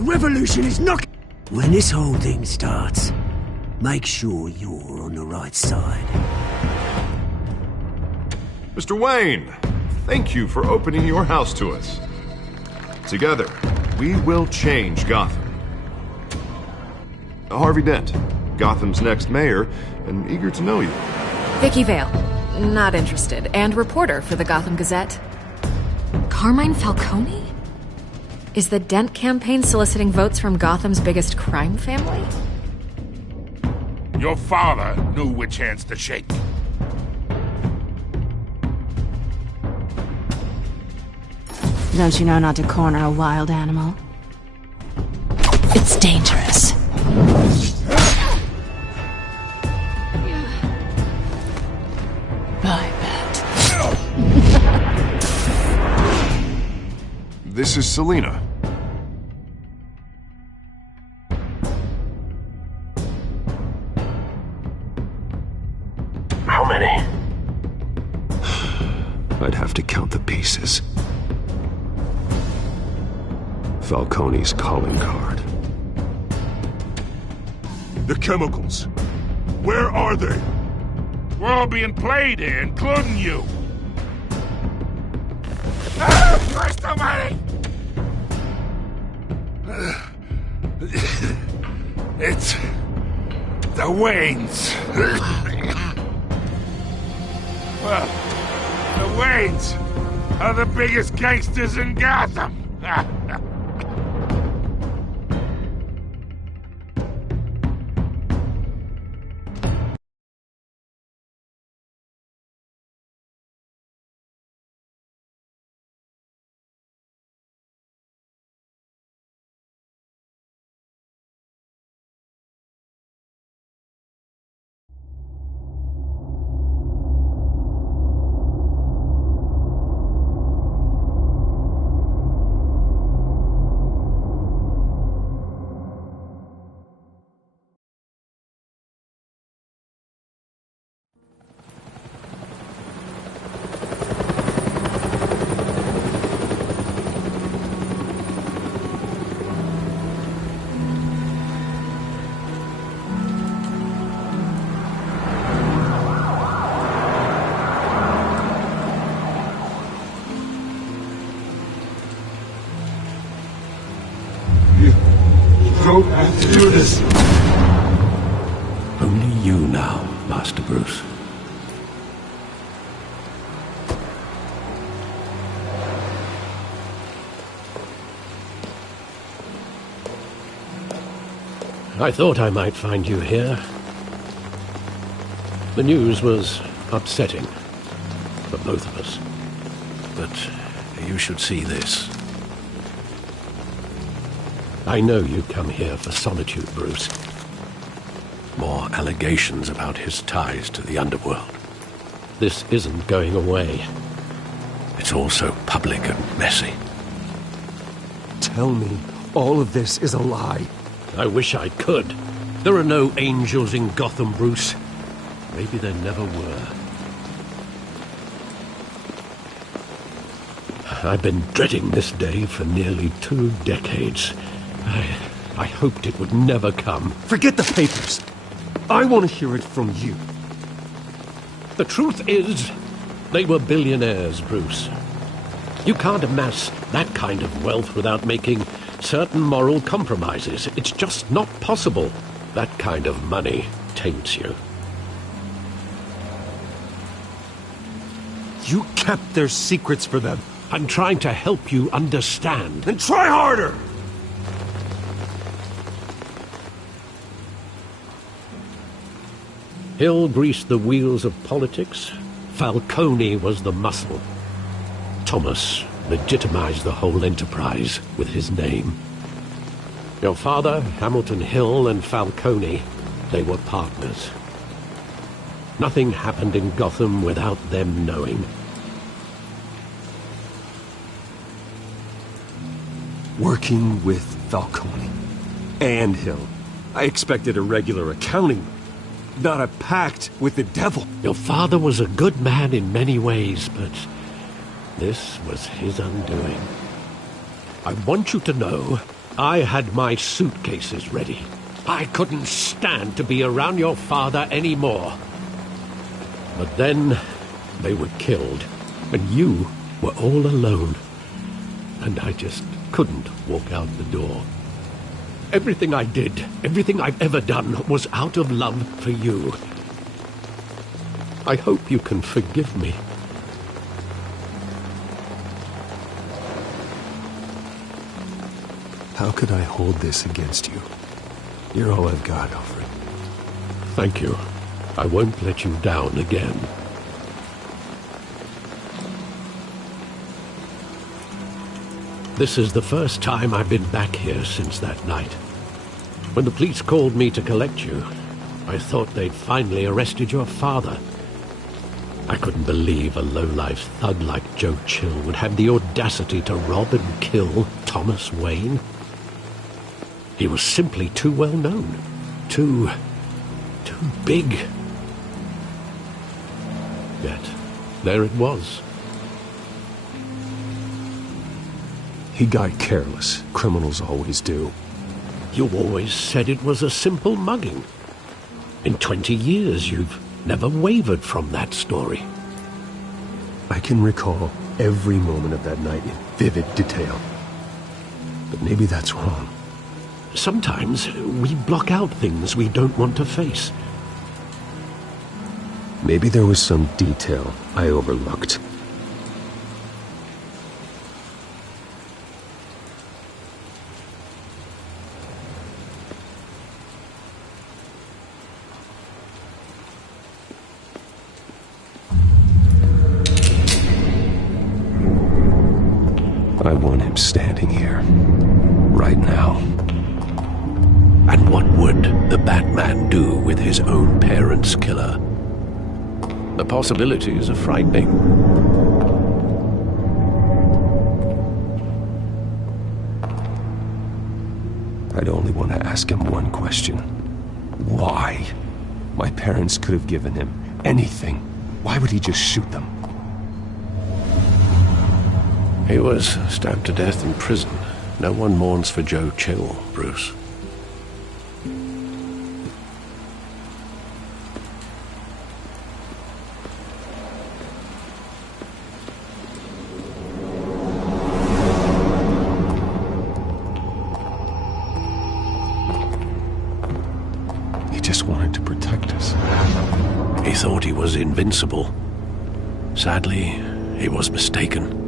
A revolution is not... When this whole thing starts, make sure you're on the right side. Mr. Wayne, thank you for opening your house to us. Together, we will change Gotham. Harvey Dent, Gotham's next mayor, and eager to know you. Vicky Vale, not interested, and reporter for the Gotham Gazette. Carmine Falcone? Is the Dent campaign soliciting votes from Gotham's biggest crime family? Your father knew which hands to shake. Don't you know not to corner a wild animal? It's dangerous. I bet. This is Selina. How many? I'd have to count the pieces. Falcone's calling card. The chemicals. Where are they? We're all being played here, including you. Christ almighty! It's... the Waynes. Well, the Waynes are the biggest gangsters in Gotham. Don't have to do this. Only you now, Master Bruce. I thought I might find you here. The news was upsetting for both of us. But you should see this. I know you come here for solitude, Bruce. More allegations about his ties to the underworld. This isn't going away. It's all so public and messy. Tell me all of this is a lie. I wish I could. There are no angels in Gotham, Bruce. Maybe there never were. I've been dreading this day for nearly 2 decades. I hoped it would never come. Forget the papers. I want to hear it from you. The truth is, they were billionaires, Bruce. You can't amass that kind of wealth without making certain moral compromises. It's just not possible. That kind of money taints you. You kept their secrets for them. I'm trying to help you understand. Then try harder! Hill greased the wheels of politics. Falcone was the muscle. Thomas legitimized the whole enterprise with his name. Your father, Hamilton Hill, and Falcone, they were partners. Nothing happened in Gotham without them knowing. Working with Falcone and Hill. I expected a regular accounting, not a pact with the devil. Your father was a good man in many ways, but this was his undoing. I want you to know I had my suitcases ready. I couldn't stand to be around your father anymore. But then they were killed, and you were all alone. And I just couldn't walk out the door. Everything I did, everything I've ever done, was out of love for you. I hope you can forgive me. How could I hold this against you? You're all I've got, Alfred. Thank you. I won't let you down again. This is the first time I've been back here since that night. When the police called me to collect you, I thought they'd finally arrested your father. I couldn't believe a low-life thug like Joe Chill would have the audacity to rob and kill Thomas Wayne. He was simply too well known. Too big. Yet, there it was. He got careless. Criminals always do. You always said it was a simple mugging. In 20 years, you've never wavered from that story. I can recall every moment of that night in vivid detail. But maybe that's wrong. Sometimes we block out things we don't want to face. Maybe there was some detail I overlooked. I want him standing here, right now. And what would the Batman do with his own parents' killer? The possibilities are frightening. I'd only want to ask him one question. Why? My parents could have given him anything. Why would he just shoot them? He was stabbed to death in prison. No one mourns for Joe Chill, Bruce. He just wanted to protect us. He thought he was invincible. Sadly, he was mistaken.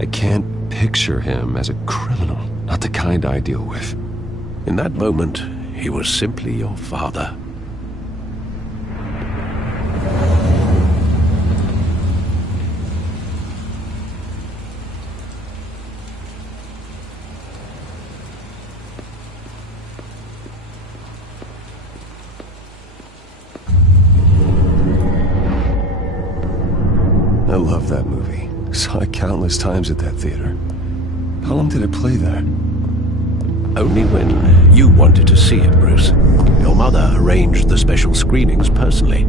I can't picture him as a criminal, not the kind I deal with. In that moment, he was simply your father. I love that movie. Saw it countless times at that theater. How long did it play there? Only when you wanted to see it, Bruce. Your mother arranged the special screenings personally.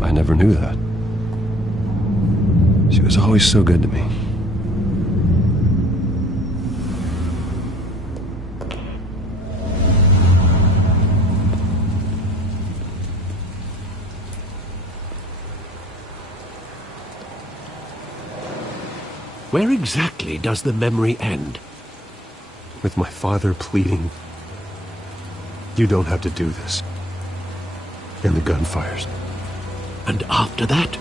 I never knew that. She was always so good to me. Where exactly does the memory end? With my father pleading, "You don't have to do this." And the gunfires. And after that?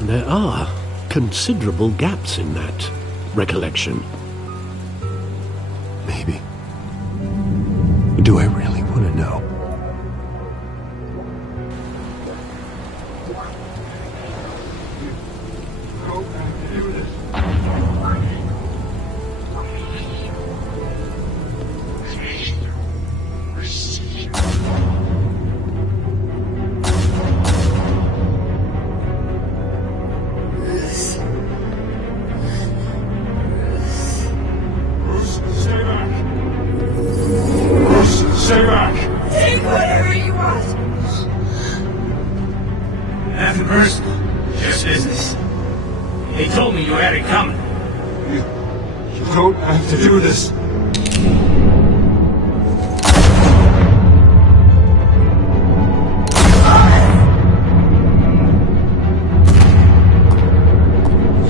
There are considerable gaps in that recollection. Maybe. Do I really want to know? Ikematic coming. You don't have to do this.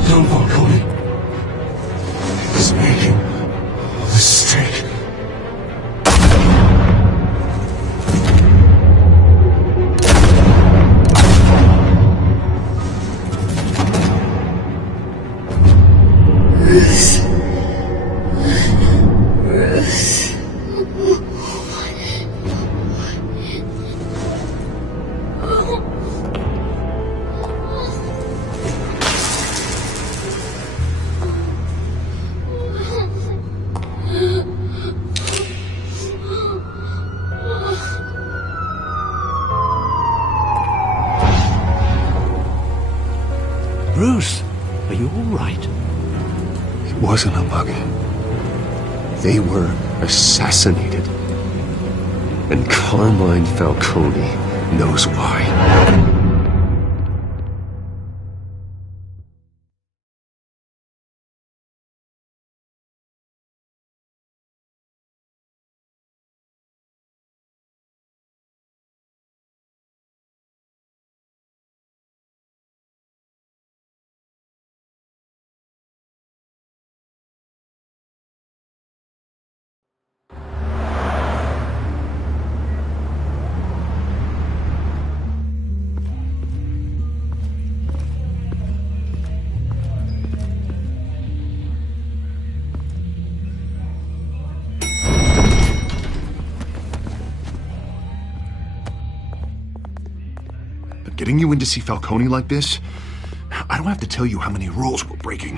No, Falcone. He's making a mistake. Bruce, are you all right? It wasn't a mugging. They were assassinated. And Carmine Falcone knows why. Getting you in to see Falcone like this? I don't have to tell you how many rules we're breaking.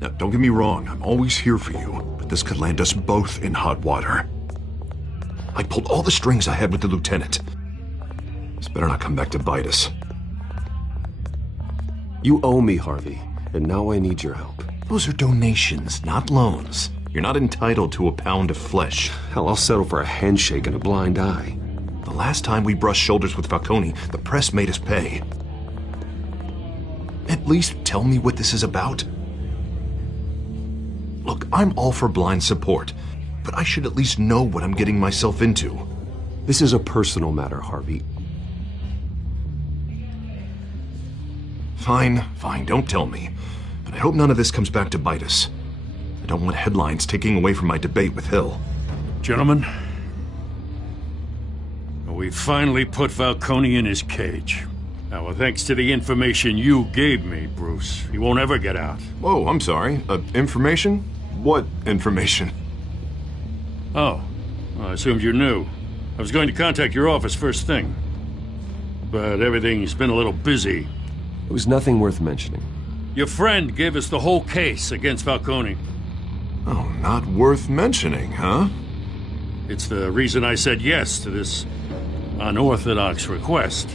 Now, don't get me wrong, I'm always here for you, but this could land us both in hot water. I pulled all the strings I had with the lieutenant. This better not come back to bite us. You owe me, Harvey, and now I need your help. Those are donations, not loans. You're not entitled to a pound of flesh. Hell, I'll settle for a handshake and a blind eye. The last time we brushed shoulders with Falcone, the press made us pay. At least tell me what this is about. Look, I'm all for blind support, but I should at least know what I'm getting myself into. This is a personal matter, Harvey. Fine, don't tell me. But I hope none of this comes back to bite us. I don't want headlines taking away from my debate with Hill. Gentlemen, we finally put Falcone in his cage. Now, thanks to the information you gave me, Bruce, he won't ever get out. Whoa, I'm sorry. Information? What information? Oh, well, I assumed you knew. I was going to contact your office first thing. But everything's been a little busy. It was nothing worth mentioning. Your friend gave us the whole case against Falcone. Oh, not worth mentioning, huh? It's the reason I said yes to this unorthodox request.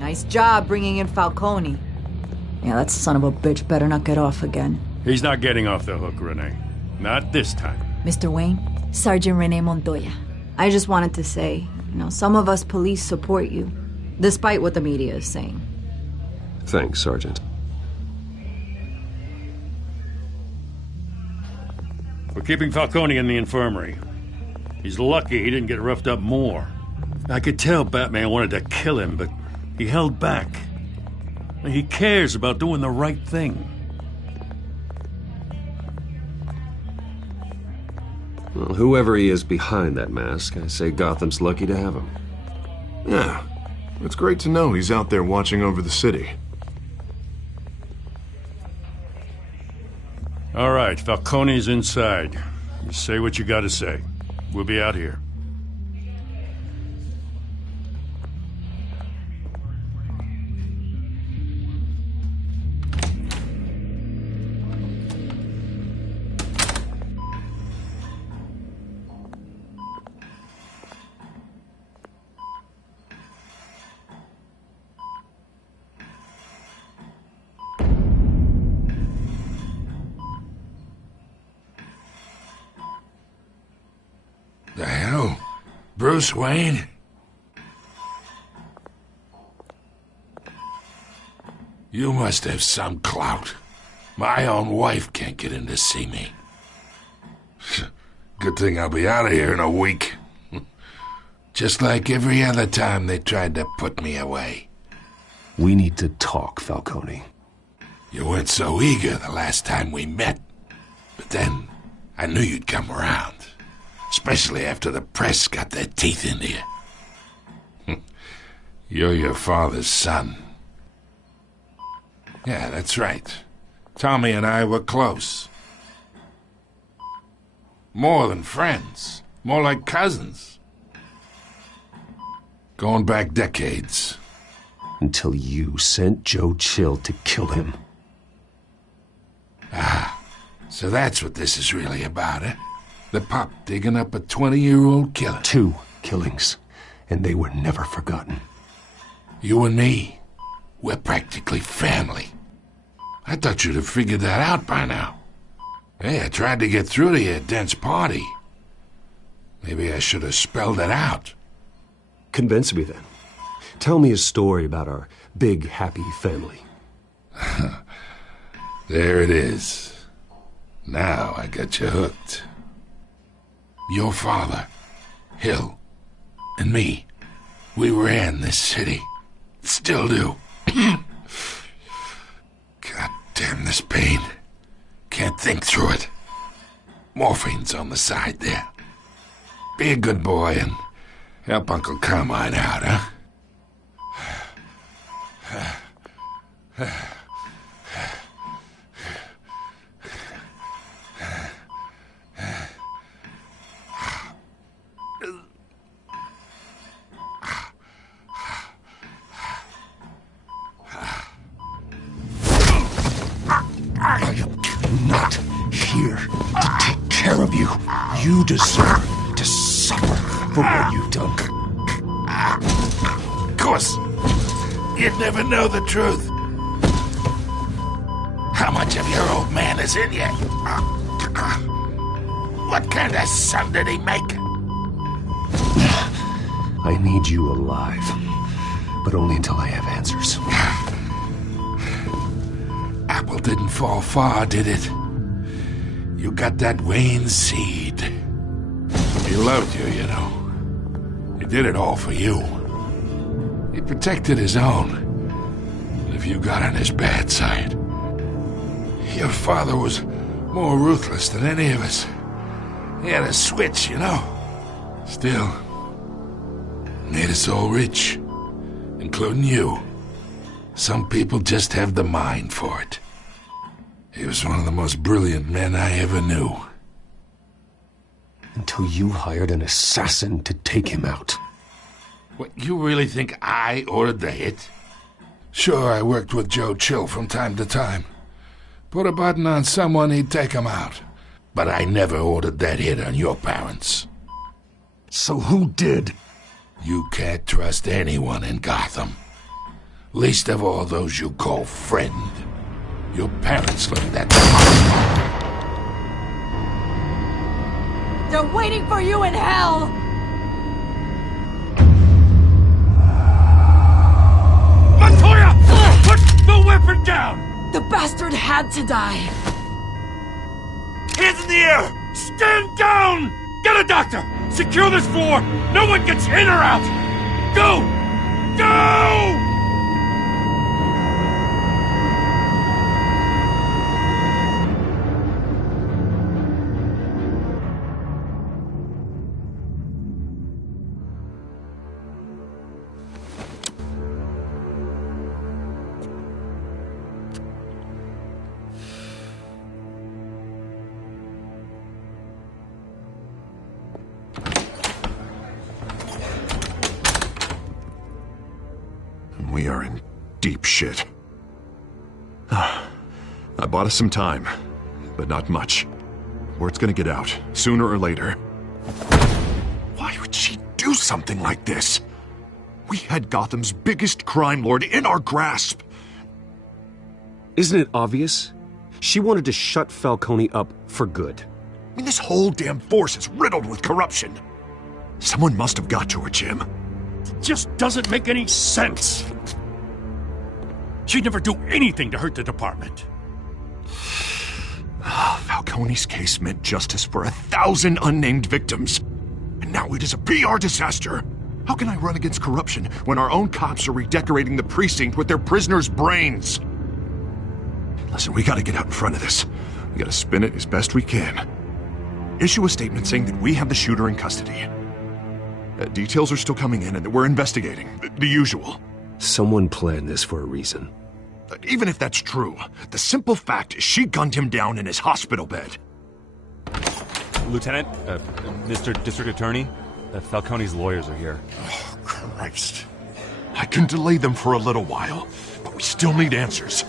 Nice job bringing in Falcone. Yeah, that son of a bitch better not get off again. He's not getting off the hook, Renee. Not this time. Mr. Wayne, Sergeant Renee Montoya. I just wanted to say, some of us police support you, despite what the media is saying. Thanks, Sergeant. We're keeping Falcone in the infirmary. He's lucky he didn't get roughed up more. I could tell Batman wanted to kill him, but he held back. He cares about doing the right thing. Well, whoever he is behind that mask, I say Gotham's lucky to have him. Yeah, it's great to know he's out there watching over the city. All right, Falcone's inside. You say what you gotta say. We'll be out here. The hell? Bruce Wayne? You must have some clout. My own wife can't get in to see me. Good thing I'll be out of here in a week. Just like every other time they tried to put me away. We need to talk, Falcone. You weren't so eager the last time we met. But then, I knew you'd come around. Especially after the press got their teeth into you. You're your father's son. Yeah, that's right. Tommy and I were close. More than friends. More like cousins. Going back decades. Until you sent Joe Chill to kill him. Ah, so that's what this is really about, eh? The pup digging up a 20-year-old killer. 2 killings, and they were never forgotten. You and me, we're practically family. I thought you'd have figured that out by now. Hey, I tried to get through to you at Dent's party. Maybe I should have spelled it out. Convince me then. Tell me a story about our big, happy family. There it is. Now I got you hooked. Your father, Hill, and me, we ran this city. Still do. God damn this pain. Can't think through it. Morphine's on the side there. Be a good boy and help Uncle Carmine out, huh? I am not here to take care of you. You deserve to suffer for what you've done. Of course, you'd never know the truth. How much of your old man is in you? What kind of son did he make? I need you alive, but only until I have answers. Apple didn't fall far, did it? You got that Wayne seed. He loved you, you know. He did it all for you. He protected his own. And if you got on his bad side, your father was more ruthless than any of us. He had a switch, you know. Still, made us all rich, including you. Some people just have the mind for it. He was one of the most brilliant men I ever knew. Until you hired an assassin to take him out. What, you really think I ordered the hit? Sure, I worked with Joe Chill from time to time. Put a button on someone, he'd take him out. But I never ordered that hit on your parents. So who did? You can't trust anyone in Gotham. Least of all those you call friend. Your parents learned that. They're waiting for you in hell! Montoya! Put the weapon down! The bastard had to die! Hands in the air! Stand down! Get a doctor! Secure this floor! No one gets in or out! Go! Go! We are in deep shit. I bought us some time, but not much. Word's gonna get out, sooner or later. Why would she do something like this? We had Gotham's biggest crime lord in our grasp. Isn't it obvious? She wanted to shut Falcone up for good. I mean, this whole damn force is riddled with corruption. Someone must have got to her, Jim. Just doesn't make any sense. She'd never do anything to hurt the department. Falcone's case meant justice for 1,000 unnamed victims. And now it is a PR disaster. How can I run against corruption when our own cops are redecorating the precinct with their prisoners' brains? Listen, we gotta get out in front of this. We gotta spin it as best we can. Issue a statement saying that we have the shooter in custody. Details are still coming in and that we're investigating. The usual. Someone planned this for a reason. Even if that's true, the simple fact is she gunned him down in his hospital bed. Lieutenant, Mr. District Attorney, Falcone's lawyers are here. Oh, Christ. I can delay them for a little while, but we still need answers.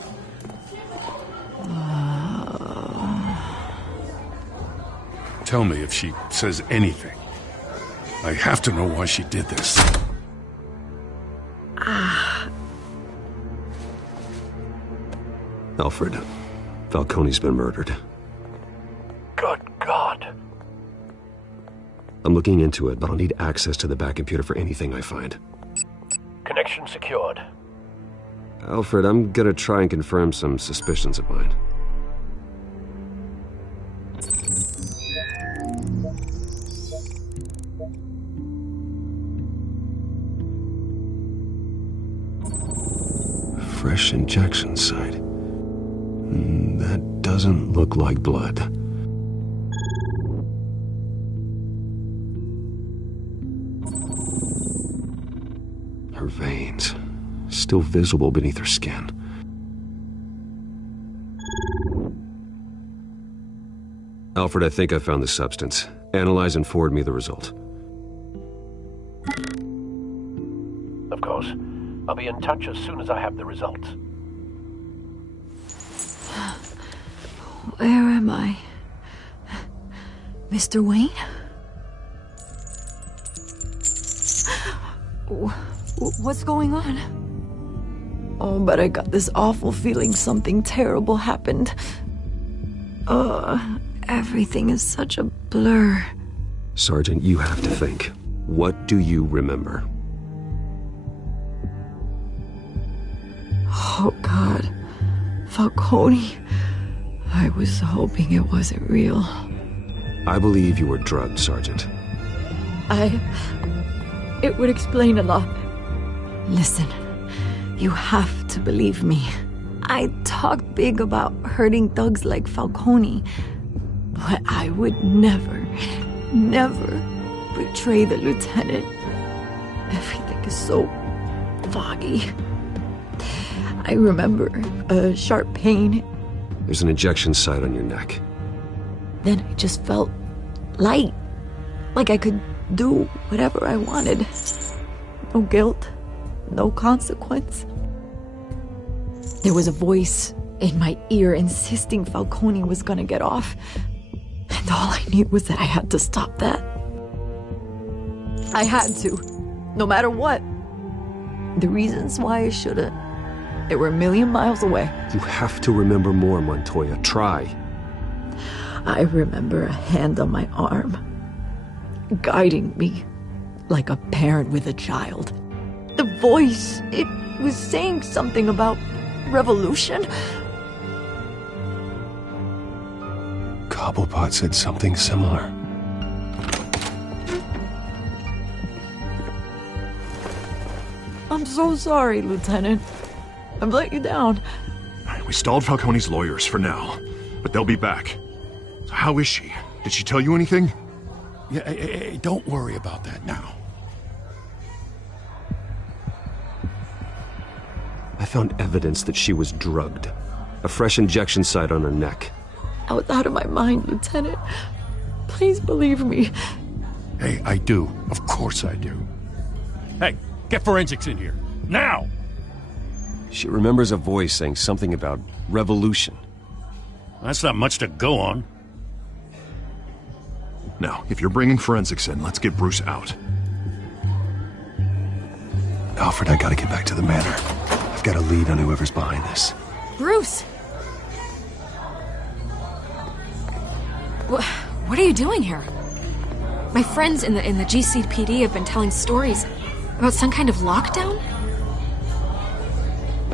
Tell me if she says anything. I have to know why she did this. Alfred, Falcone's been murdered. Good God. I'm looking into it, but I'll need access to the back computer for anything I find. Connection secured. Alfred, I'm gonna try and confirm some suspicions of mine. Fresh injection site. That doesn't look like blood. Her veins, still visible beneath her skin. Alfred, I think I found the substance. Analyze and forward me the result. Of course. I'll be in touch as soon as I have the results. Where am I? Mr. Wayne? What's going on? Oh, but I got this awful feeling something terrible happened. Everything is such a blur. Sergeant, you have to think. What do you remember? Oh, God. Falcone. I was hoping it wasn't real. I believe you were drugged, Sergeant. It would explain a lot. Listen, you have to believe me. I talked big about hurting thugs like Falcone, but I would never betray the lieutenant. Everything is so foggy. I remember a sharp pain. There's an injection site on your neck. Then I just felt light. Like I could do whatever I wanted. No guilt. No consequence. There was a voice in my ear insisting Falcone was gonna get off. And all I knew was that I had to stop that. I had to. No matter what. The reasons why I shouldn't, they were a million miles away. You have to remember more, Montoya. Try. I remember a hand on my arm, guiding me like a parent with a child. The voice, it was saying something about revolution. Cobblepot said something similar. I'm so sorry, Lieutenant. I've let you down. We stalled Falcone's lawyers for now, but they'll be back. So how is she? Did she tell you anything? Yeah, hey, don't worry about that now. I found evidence that she was drugged. A fresh injection site on her neck. I was out of my mind, Lieutenant. Please believe me. Hey, I do. Of course I do. Hey, get forensics in here. Now! She remembers a voice saying something about revolution. That's not much to go on. Now, if you're bringing forensics in, let's get Bruce out. Alfred, I gotta get back to the manor. I've got a lead on whoever's behind this. Bruce! What are you doing here? My friends in the GCPD have been telling stories about some kind of lockdown?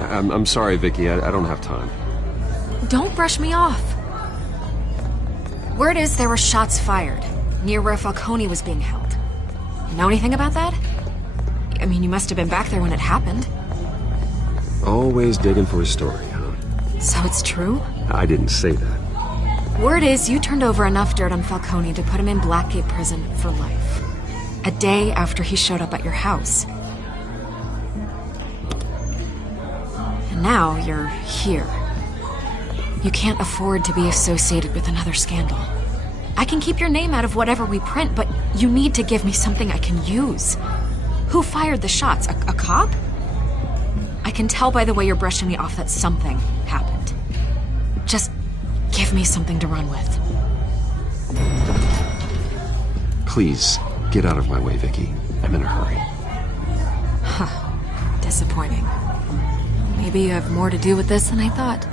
I'm sorry, Vicky. I don't have time. Don't brush me off. Word is there were shots fired near where Falcone was being held. Know anything about that? I mean, you must have been back there when it happened. Always digging for a story, huh? So it's true? I didn't say that. Word is you turned over enough dirt on Falcone to put him in Blackgate Prison for life. A day after he showed up at your house. And now you're here. You can't afford to be associated with another scandal. I can keep your name out of whatever we print, but you need to give me something I can use. Who fired the shots? A cop? I can tell by the way you're brushing me off that something happened. Just give me something to run with. Please, get out of my way, Vicky. I'm in a hurry. Huh. Disappointing. Maybe you have more to do with this than I thought.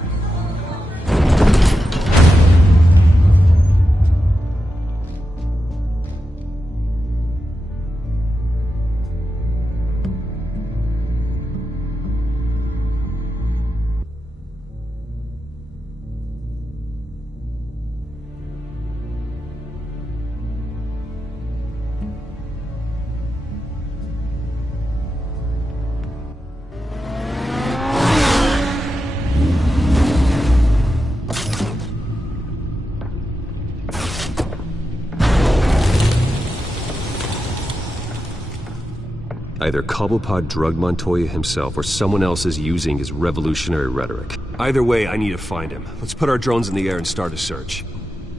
Either Cobblepot drugged Montoya himself, or someone else is using his revolutionary rhetoric. Either way, I need to find him. Let's put our drones in the air and start a search.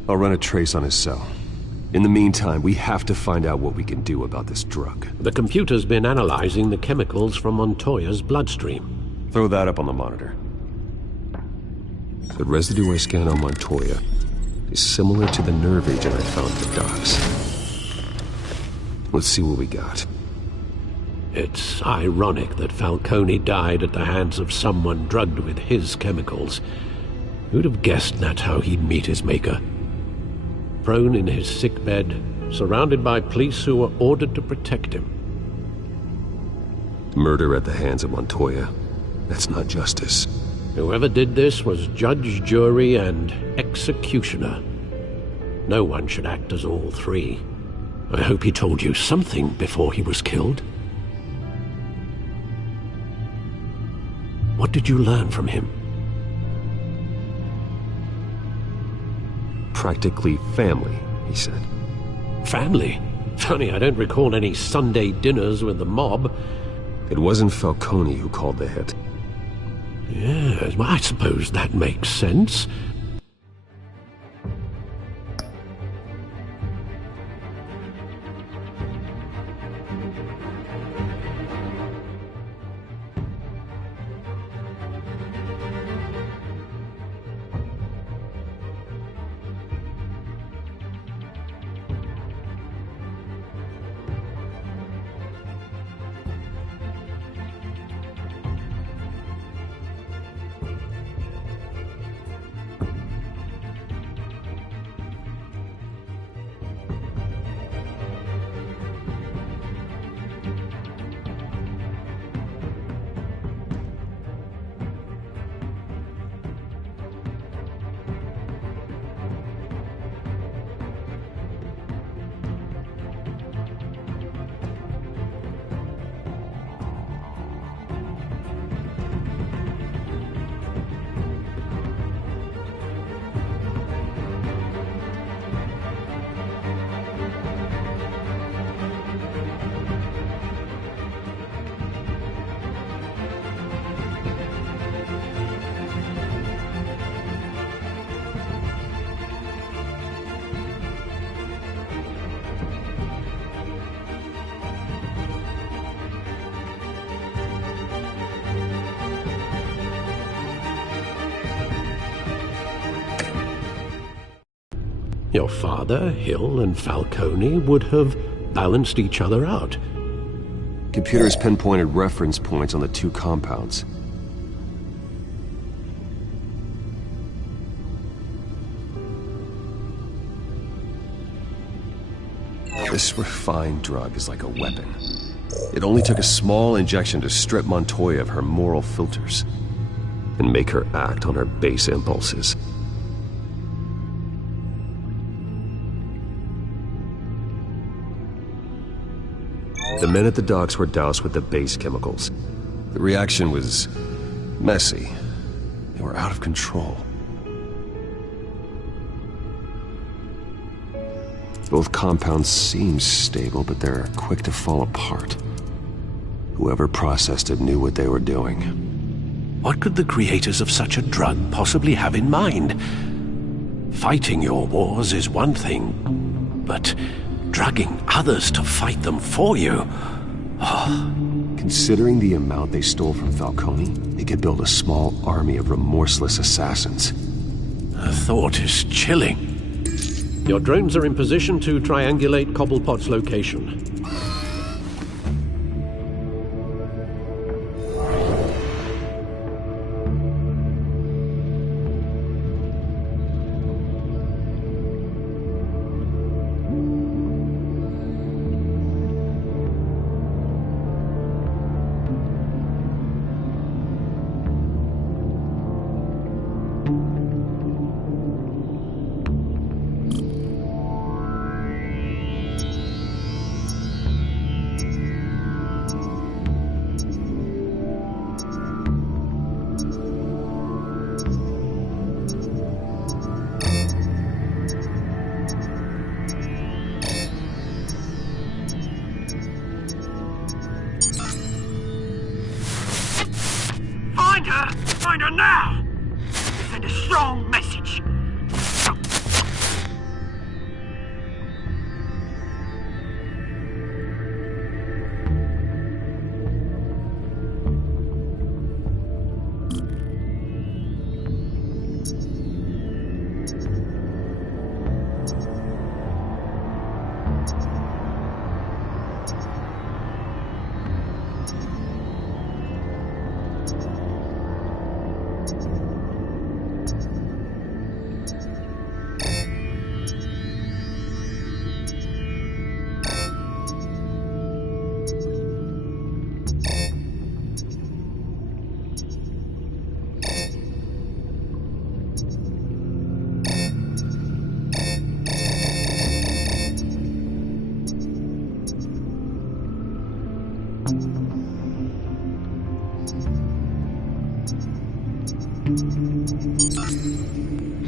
I'll run a trace on his cell. In the meantime, we have to find out what we can do about this drug. The computer's been analyzing the chemicals from Montoya's bloodstream. Throw that up on the monitor. The residue I scanned on Montoya is similar to the nerve agent I found at the docks. Let's see what we got. It's ironic that Falcone died at the hands of someone drugged with his chemicals. Who'd have guessed that's how he'd meet his maker? Prone in his sickbed, surrounded by police who were ordered to protect him. Murder at the hands of Montoya. That's not justice. Whoever did this was judge, jury, and executioner. No one should act as all three. I hope he told you something before he was killed. What did you learn from him? Practically family, he said. Family? Funny, I don't recall any Sunday dinners with the mob. It wasn't Falcone who called the hit. Yes, well, I suppose that makes sense. Your father, Hill, and Falcone would have balanced each other out. Computers pinpointed reference points on the two compounds. This refined drug is like a weapon. It only took a small injection to strip Montoya of her moral filters. and make her act on her base impulses. The men at the docks were doused with the base chemicals. The reaction was messy. They were out of control. Both compounds seem stable, but they're quick to fall apart. Whoever processed it knew what they were doing. What could the creators of such a drug possibly have in mind? Fighting your wars is one thing, but drugging others to fight them for you? Oh. Considering the amount they stole from Falcone, they could build a small army of remorseless assassins. The thought is chilling. Your drones are in position to triangulate Cobblepot's location. Find her now! Send a strong message.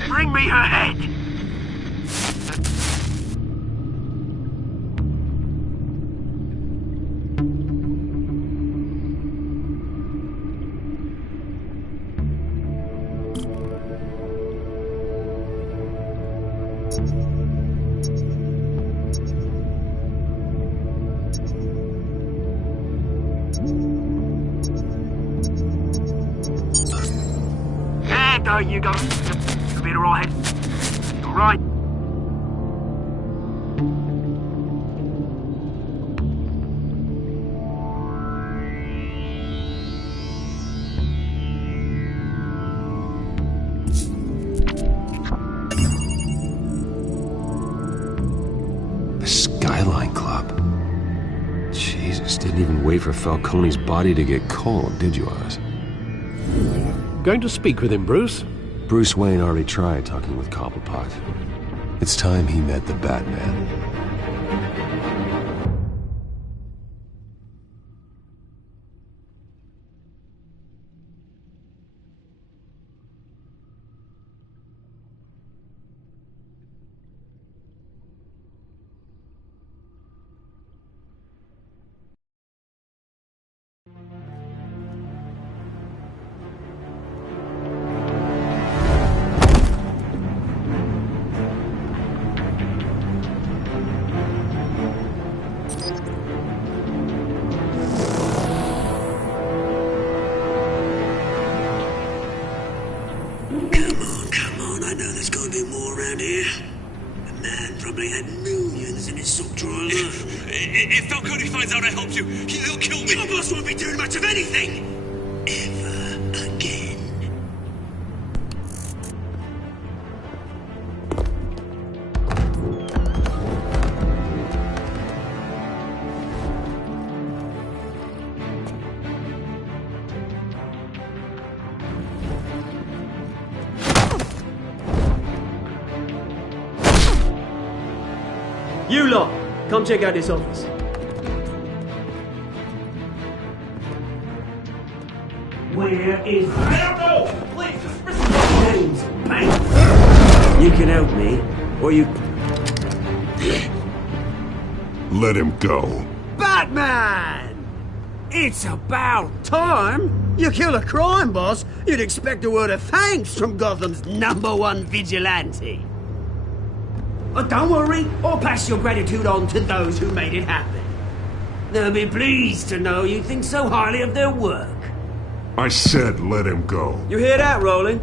Bring me her head! There you go. You'll be all right. All right. The Skyline Club. Jesus, didn't even wait for Falcone's body to get cold, did you, Oz? Going to speak with him, Bruce? Bruce Wayne already tried talking with Cobblepot. It's time he met the Batman. If Falcone finds out I helped you, he'll kill me. Your boss won't be doing much of anything! Ever again. You lot, come check out this office. Where is... I don't know! Please, just James, bang! You can help me, or you... Let him go. Batman! It's about time! You kill a crime boss, you'd expect a word of thanks from Gotham's #1 vigilante. But don't worry, I'll pass your gratitude on to those who made it happen. They'll be pleased to know you think so highly of their work. I said let him go. You hear that, Roland?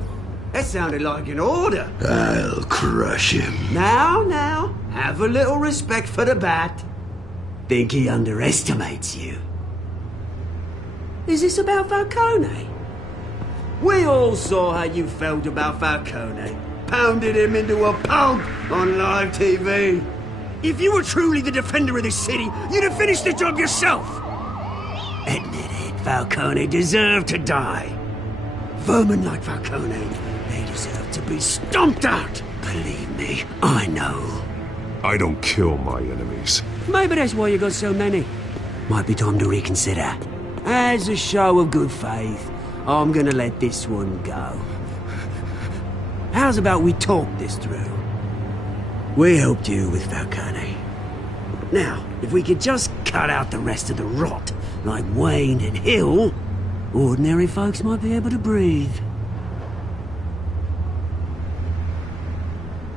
That sounded like an order. I'll crush him. Now, have a little respect for the Bat. Think he underestimates you. Is this about Falcone? We all saw how you felt about Falcone. Pounded him into a pulp on live TV. If you were truly the defender of this city, you'd have finished the job yourself. Admit it, Falcone deserved to die. Vermin like Falcone, they deserve to be stomped out. Believe me, I know. I don't kill my enemies. Maybe that's why you got so many. Might be time to reconsider. As a show of good faith, I'm gonna let this one go. How's about we talk this through? We helped you with Falcone. Now, if we could just cut out the rest of the rot, like Wayne and Hill, ordinary folks might be able to breathe.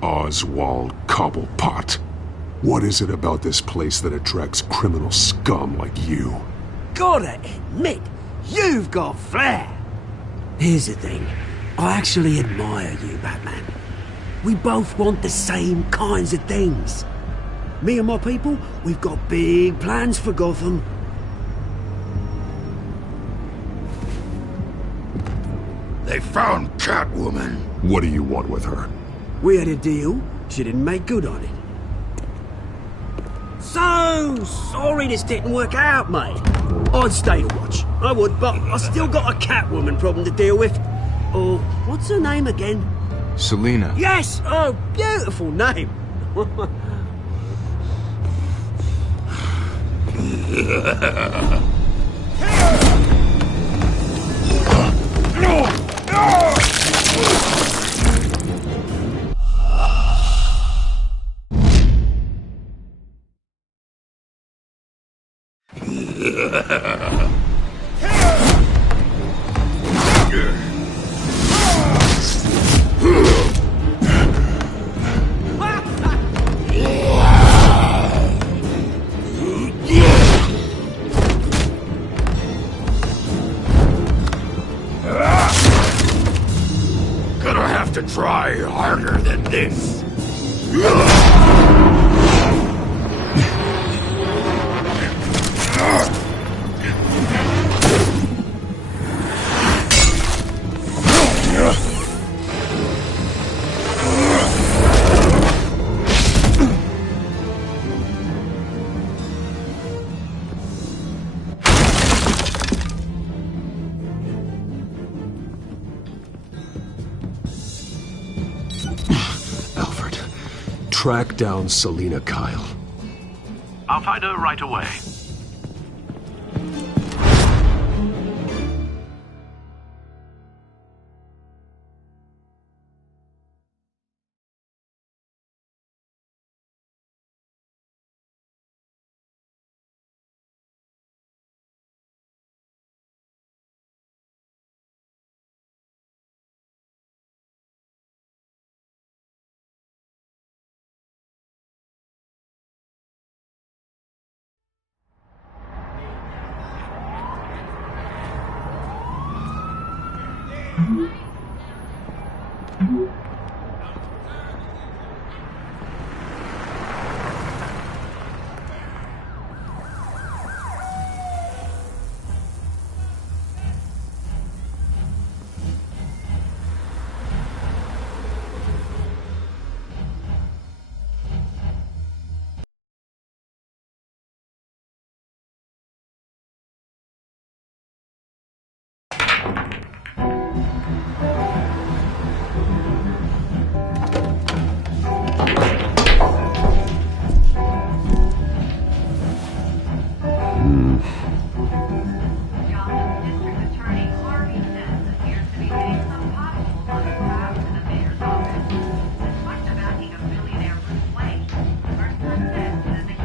Oswald Cobblepot. What is it about this place that attracts criminal scum like you? Gotta admit, you've got flair. Here's the thing. I actually admire you, Batman. We both want the same kinds of things. Me and my people, we've got big plans for Gotham. They found Catwoman. What do you want with her? We had a deal. She didn't make good on it. So sorry this didn't work out, mate. I'd stay to watch. I would, but I still got a Catwoman problem to deal with. Oh, what's her name again? Selina. Yes! Oh, beautiful name. Gonna have to try harder than this. Track down Selina Kyle. I'll find her right away.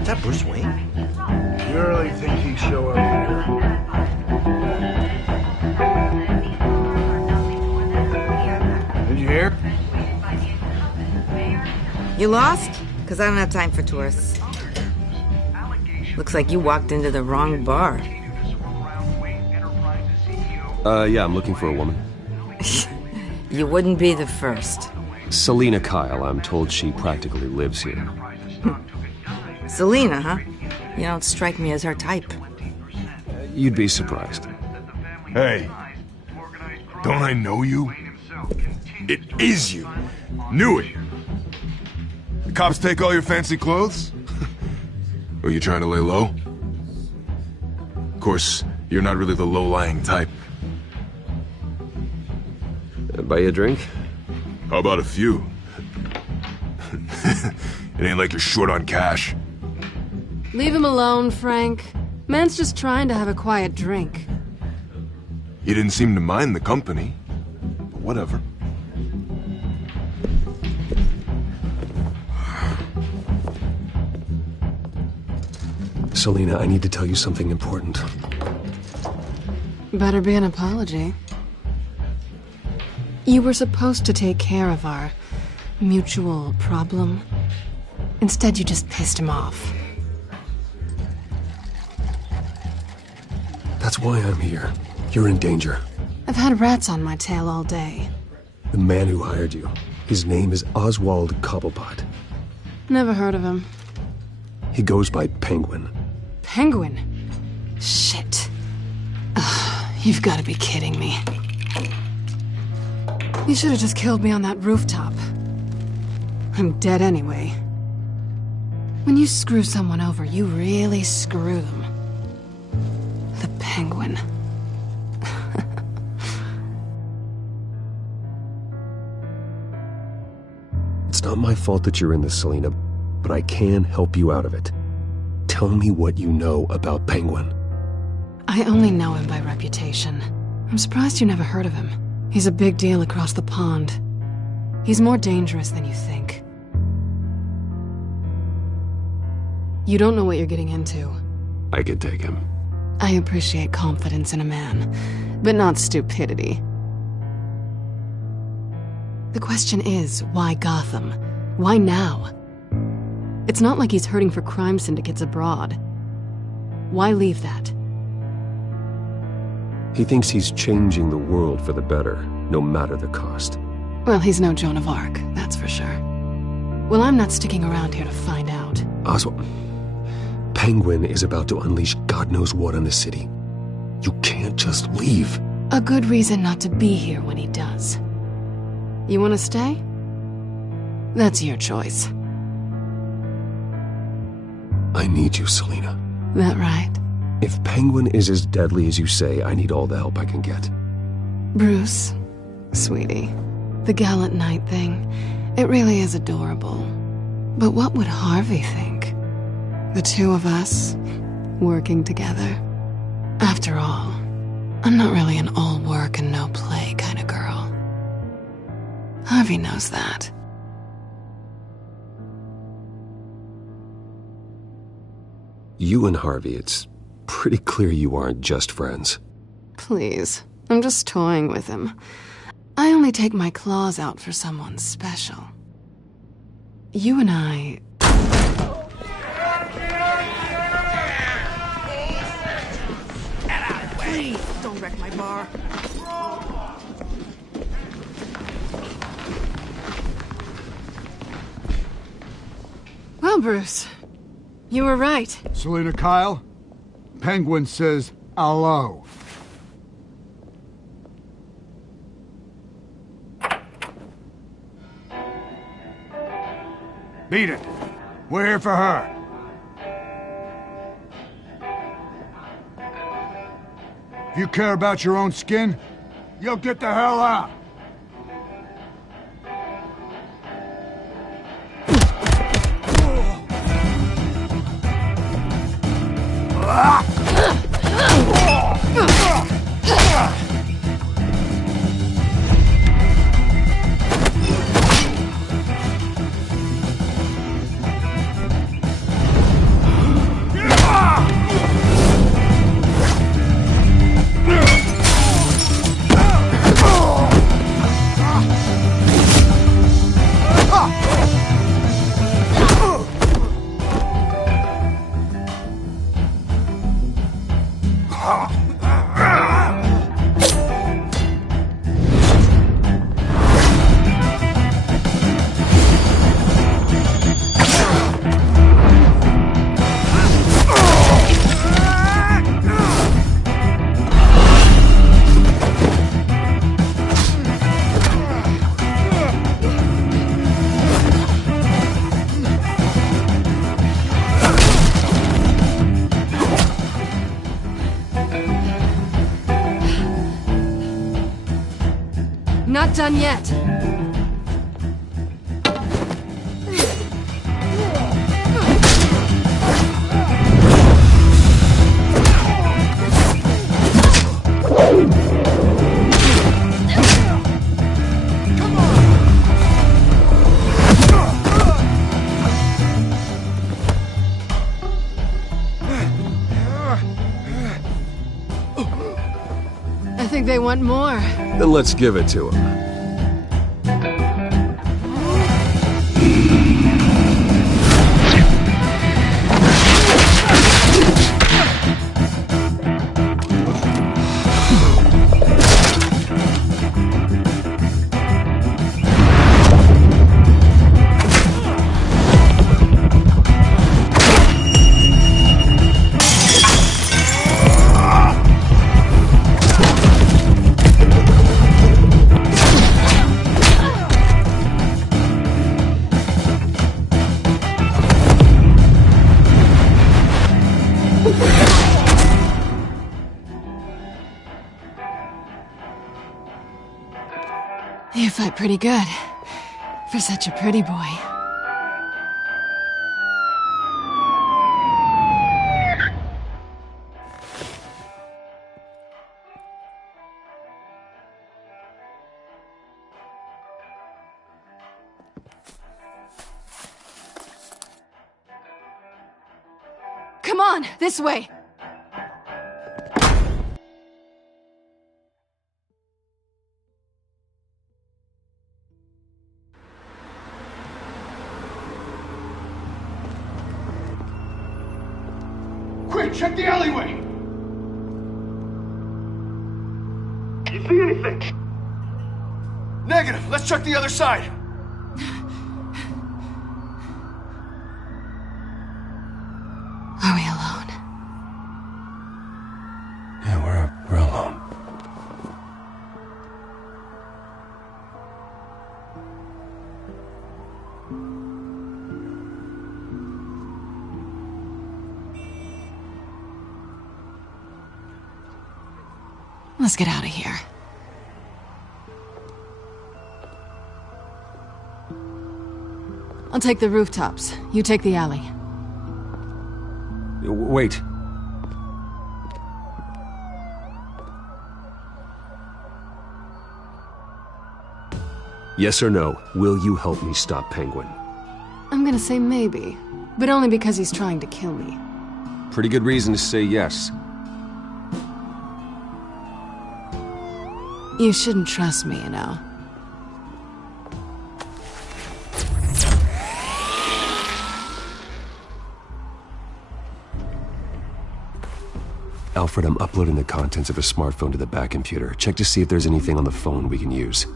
Is that Bruce Wayne? You really think he'd show up here? Did you hear? You lost? Because I don't have time for tourists. Looks like you walked into the wrong bar. Yeah, I'm looking for a woman. You wouldn't be the first. Selina Kyle, I'm told she practically lives here. Selina, huh? You don't strike me as her type. You'd be surprised. Hey, don't I know you? It is you. Knew it. The cops take all your fancy clothes? Are you trying to lay low? Of course, you're not really the low-lying type. Buy you a drink? How about a few? It ain't like you're short on cash. Leave him alone, Frank. Man's just trying to have a quiet drink. He didn't seem to mind the company. But whatever. Selina, I need to tell you something important. Better be an apology. You were supposed to take care of our mutual problem. Instead, you just pissed him off. That's why I'm here. You're in danger. I've had rats on my tail all day. The man who hired you, his name is Oswald Cobblepot. Never heard of him. He goes by Penguin. Penguin? Shit. Ugh, you've got to be kidding me. You should have just killed me on that rooftop. I'm dead anyway. When you screw someone over, you really screw them. The Penguin. It's not my fault that you're in this, Selina, but I can help you out of it. Tell me what you know about Penguin. I only know him by reputation. I'm surprised you never heard of him. He's a big deal across the pond. He's more dangerous than you think. You don't know what you're getting into. I could take him. I appreciate confidence in a man, but not stupidity. The question is, why Gotham? Why now? It's not like he's hurting for crime syndicates abroad. Why leave that? He thinks he's changing the world for the better, no matter the cost. Well, he's no Joan of Arc, that's for sure. Well, I'm not sticking around here to find out. Oswald, Penguin is about to unleash God knows what on the city. You can't just leave. A good reason not to be here when he does. You want to stay? That's your choice. I need you, Selina. That right? If Penguin is as deadly as you say, I need all the help I can get. Bruce, sweetie, the gallant knight thing, it really is adorable. But what would Harvey think? The two of us, working together. After all, I'm not really an all work and no play kind of girl. Harvey knows that. You and Harvey, it's pretty clear you aren't just friends. Please, I'm just toying with him. I only take my claws out for someone special. You and I... Please, don't wreck my bar. Well, Bruce, you were right. Selina Kyle, Penguin says hello. Beat it. We're here for her. If you care about your own skin, you'll get the hell out. not done yet. I think they want more. Then let's give it to him. You fight pretty good. For such a pretty boy. Come on, this way! Quick, check the alleyway! You see anything? Negative. Let's check the other side. Are we alone? Yeah, we're alone. Let's get out of here. I'll take the rooftops. You take the alley. Wait. Yes or no, will you help me stop Penguin? I'm gonna say maybe, but only because he's trying to kill me. Pretty good reason to say yes. You shouldn't trust me, you know. Alfred, I'm uploading the contents of a smartphone to the back computer. Check to see if there's anything on the phone we can use.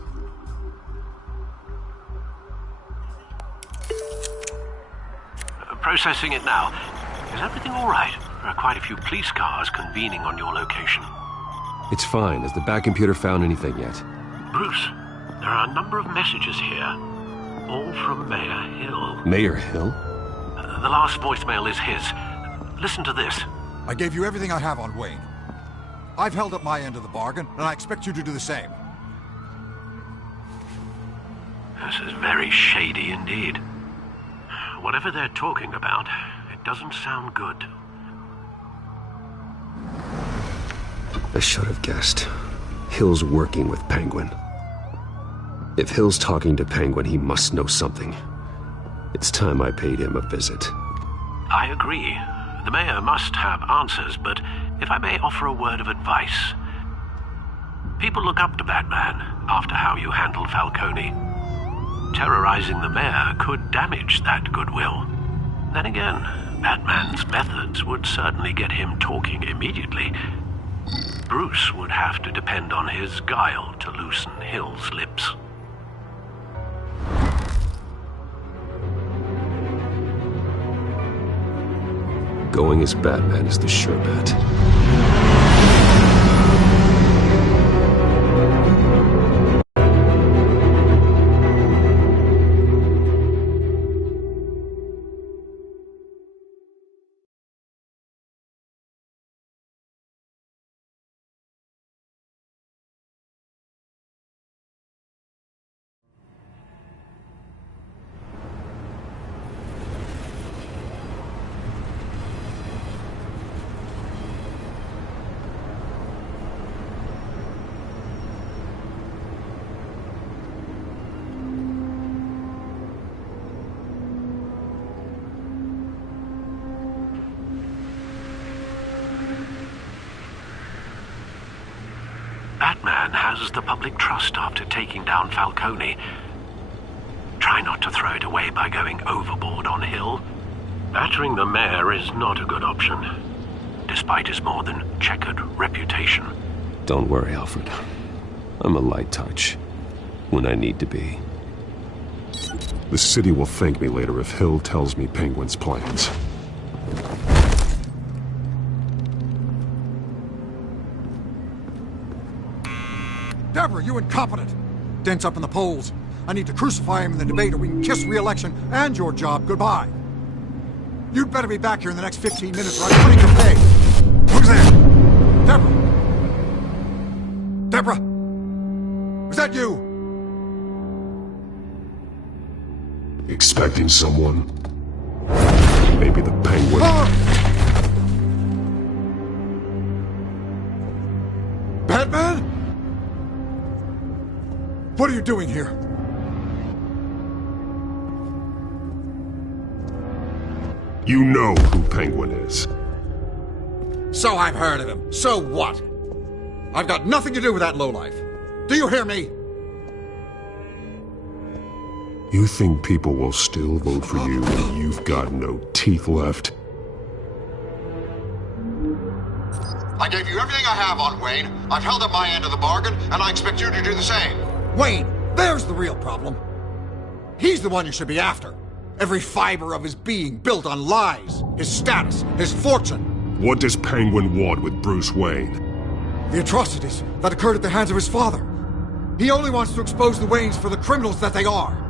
Processing it now. Is everything all right? There are quite a few police cars convening on your location. It's fine. Has the back computer found anything yet? Bruce, there are a number of messages here. All from Mayor Hill. Mayor Hill? The last voicemail is his. Listen to this. I gave you everything I have on Wayne. I've held up my end of the bargain, and I expect you to do the same. This is very shady indeed. Whatever they're talking about, it doesn't sound good. I should have guessed. Hill's working with Penguin. If Hill's talking to Penguin, he must know something. It's time I paid him a visit. I agree. The mayor must have answers, but if I may offer a word of advice. People look up to Batman after how you handled Falcone. Terrorizing the mayor could damage that goodwill. Then again, Batman's methods would certainly get him talking immediately. Bruce would have to depend on his guile to loosen Hill's lips. Going as Batman is the sure bet. has the public trust after taking down Falcone. Try not to throw it away by going overboard on Hill. Battering the mayor is not a good option, despite his more than checkered reputation. Don't worry, Alfred. I'm a light touch when I need to be. The city will thank me later if Hill tells me Penguin's plans. Deborah, you incompetent! Dent's up in the polls. I need to crucify him in the debate or we can kiss re-election and your job goodbye. You'd better be back here in the next 15 minutes or I'm putting your pay. Who's there? Deborah! Deborah! Was that you? Expecting someone? Maybe the Penguin. Batman? What are you doing here? You know who Penguin is. So I've heard of him. So what? I've got nothing to do with that lowlife. Do you hear me? You think people will still vote for you when you've got no teeth left? I gave you everything I have on Wayne. I've held up my end of the bargain, and I expect you to do the same. Wayne, there's the real problem. He's the one you should be after. Every fiber of his being built on lies, his status, his fortune. What does Penguin want with Bruce Wayne? The atrocities that occurred at the hands of his father. He only wants to expose the Waynes for the criminals that they are.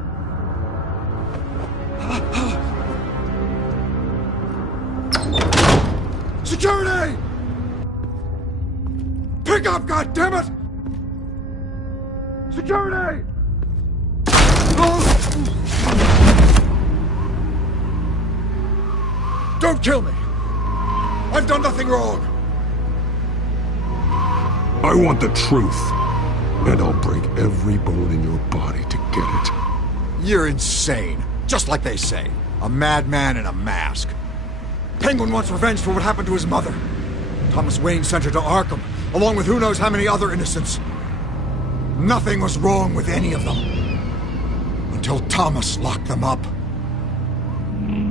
Security! Pick up, goddammit! Security! Don't kill me! I've done nothing wrong! I want the truth, and I'll break every bone in your body to get it. You're insane. Just like they say. A madman in a mask. Penguin wants revenge for what happened to his mother. Thomas Wayne sent her to Arkham, along with who knows how many other innocents. Nothing was wrong with any of them. Until Thomas locked them up.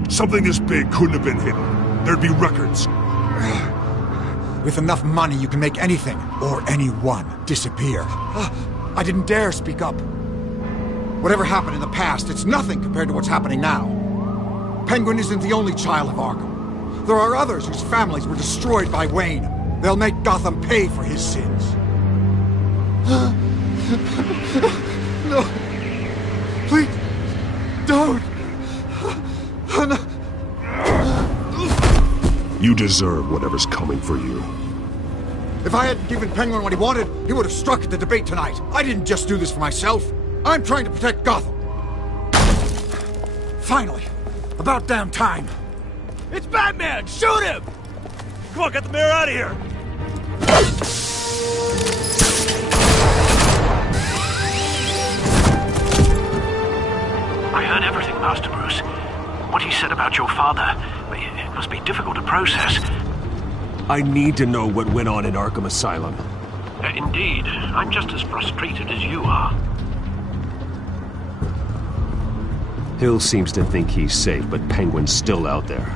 Something this big couldn't have been hidden. There'd be records. With enough money, you can make anything, or anyone, disappear. I didn't dare speak up. Whatever happened in the past, it's nothing compared to what's happening now. Penguin isn't the only child of Arkham. There are others whose families were destroyed by Wayne. They'll make Gotham pay for his sins. No. Please, don't. No. You deserve whatever's coming for you. If I hadn't given Penguin what he wanted, he would have struck at the debate tonight. I didn't just do this for myself. I'm trying to protect Gotham. Finally. About damn time. It's Batman! Shoot him! Come on, get the mayor out of here! I heard everything, Master Bruce. What he said about your father, it must be difficult to process. I need to know what went on in Arkham Asylum. Indeed. I'm just as frustrated as you are. Hill seems to think he's safe, but Penguin's still out there.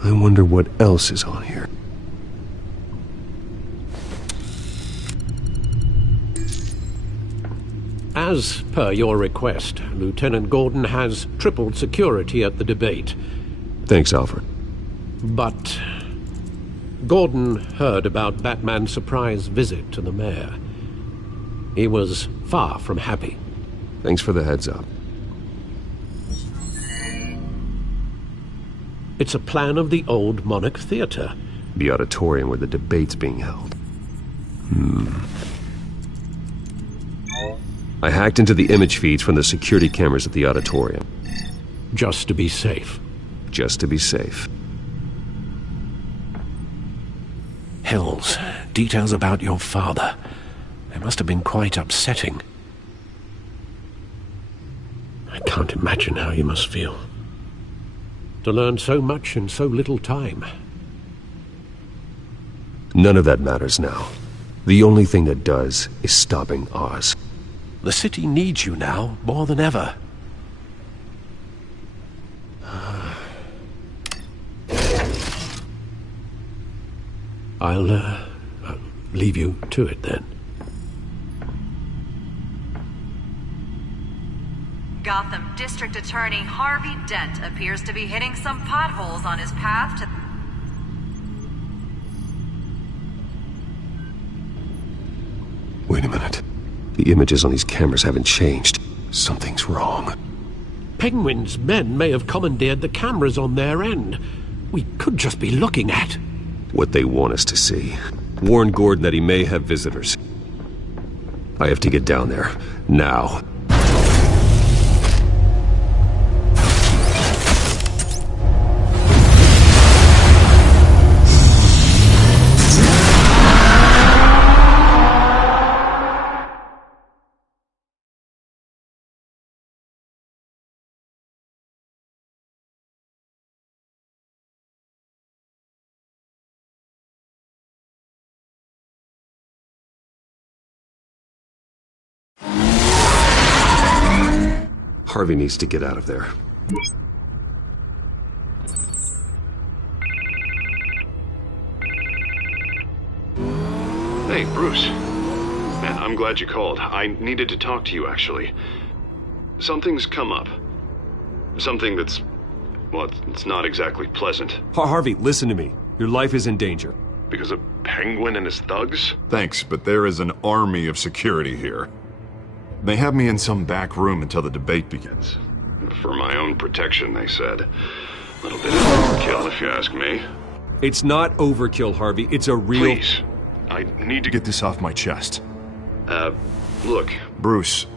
I wonder what else is on here. As per your request, Lieutenant Gordon has tripled security at the debate. Thanks, Alfred. But Gordon heard about Batman's surprise visit to the mayor. He was far from happy. Thanks for the heads up. It's a plan of the old Monarch Theatre. The auditorium where the debate's being held. I hacked into the image feeds from the security cameras at the auditorium. Just to be safe. Just to be safe. Hells, details about your father. They must have been quite upsetting. I can't imagine how you must feel. To learn so much in so little time. None of that matters now. The only thing that does is stopping Oz. The city needs you now, more than ever. I'll leave you to it then. Gotham District Attorney Harvey Dent appears to be hitting some potholes on his path to... Wait a minute. The images on these cameras haven't changed. Something's wrong. Penguin's men may have commandeered the cameras on their end. We could just be looking at what they want us to see. Warn Gordon that he may have visitors. I have to get down there. Now. Harvey needs to get out of there. Hey, Bruce. Man, I'm glad you called. I needed to talk to you, actually. Something's come up. Something that's... well, it's not exactly pleasant. Harvey, listen to me. Your life is in danger. Because of Penguin and his thugs? Thanks, but there is an army of security here. They have me in some back room until the debate begins. For my own protection, they said. A little bit of overkill, if you ask me. It's not overkill, Harvey. It's a real... Please. I need to get this off my chest. Look. Bruce,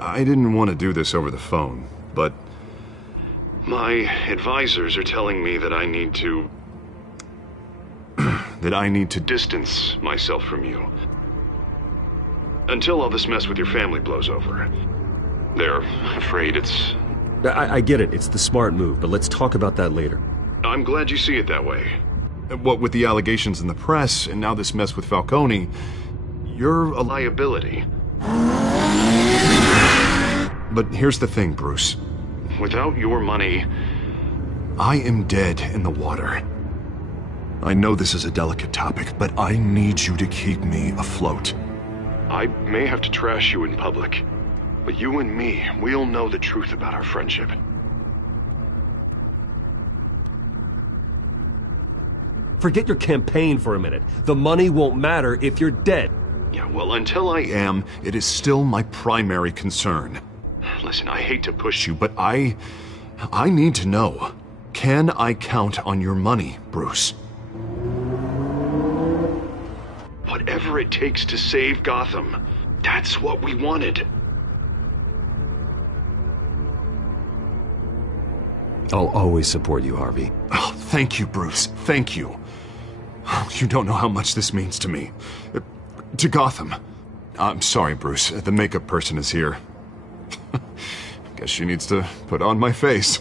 I didn't want to do this over the phone, but... my advisors are telling me that I need to... that I need to distance myself from you. Until all this mess with your family blows over. They're afraid it's... I get it. It's the smart move, but let's talk about that later. I'm glad you see it that way. What with the allegations in the press, and now this mess with Falcone, you're a liability. But here's the thing, Bruce. Without your money... I am dead in the water. I know this is a delicate topic, but I need you to keep me afloat. I may have to trash you in public, but you and me, we'll know the truth about our friendship. Forget your campaign for a minute. The money won't matter if you're dead. Yeah, well, until I am, it is still my primary concern. Listen, I hate to push you, but I need to know. Can I count on your money, Bruce? Whatever it takes to save Gotham. That's what we wanted. I'll always support you, Harvey. Oh, thank you, Bruce. Thank you. You don't know how much this means to me. To Gotham. I'm sorry, Bruce. The makeup person is here. Guess she needs to put on my face.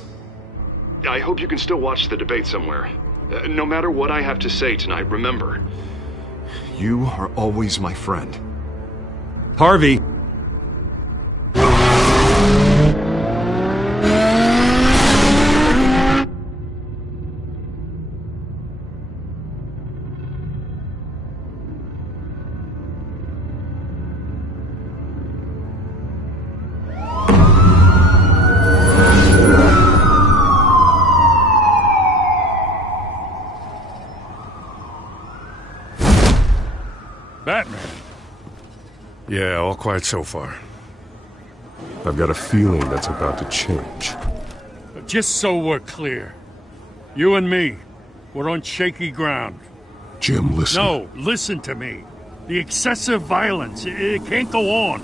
I hope you can still watch the debate somewhere. No matter what I have to say tonight, remember... you are always my friend. Harvey! Yeah, all quiet so far. I've got a feeling that's about to change. But just so we're clear, you and me, we're on shaky ground. Jim, listen. No, listen to me. The excessive violence, it can't go on.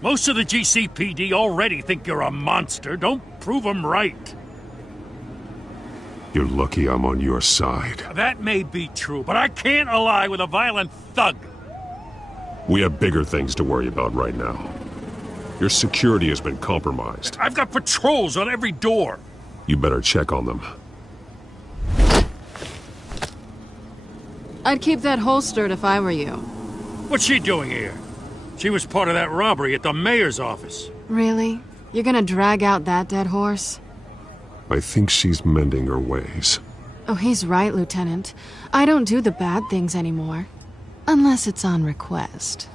Most of the GCPD already think you're a monster. Don't prove them right. You're lucky I'm on your side. That may be true, but I can't ally with a violent thug. We have bigger things to worry about right now. Your security has been compromised. I've got patrols on every door. You better check on them. I'd keep that holstered if I were you. What's she doing here? She was part of that robbery at the mayor's office. Really? You're gonna drag out that dead horse? I think she's mending her ways. Oh, he's right, Lieutenant. I don't do the bad things anymore. Unless it's on request.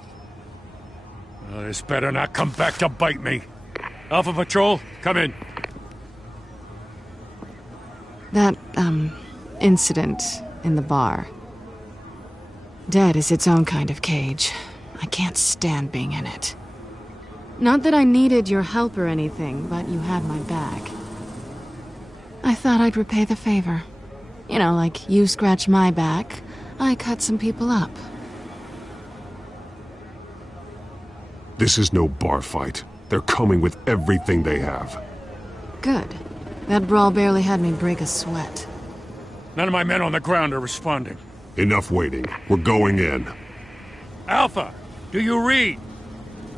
This better not come back to bite me. Alpha Patrol, come in. That, incident in the bar. Dead is its own kind of cage. I can't stand being in it. Not that I needed your help or anything, but you had my back. I thought I'd repay the favor. You know, like you scratch my back, I cut some people up. This is no bar fight. They're coming with everything they have. Good. That brawl barely had me break a sweat. None of my men on the ground are responding. Enough waiting. We're going in. Alpha, do you read?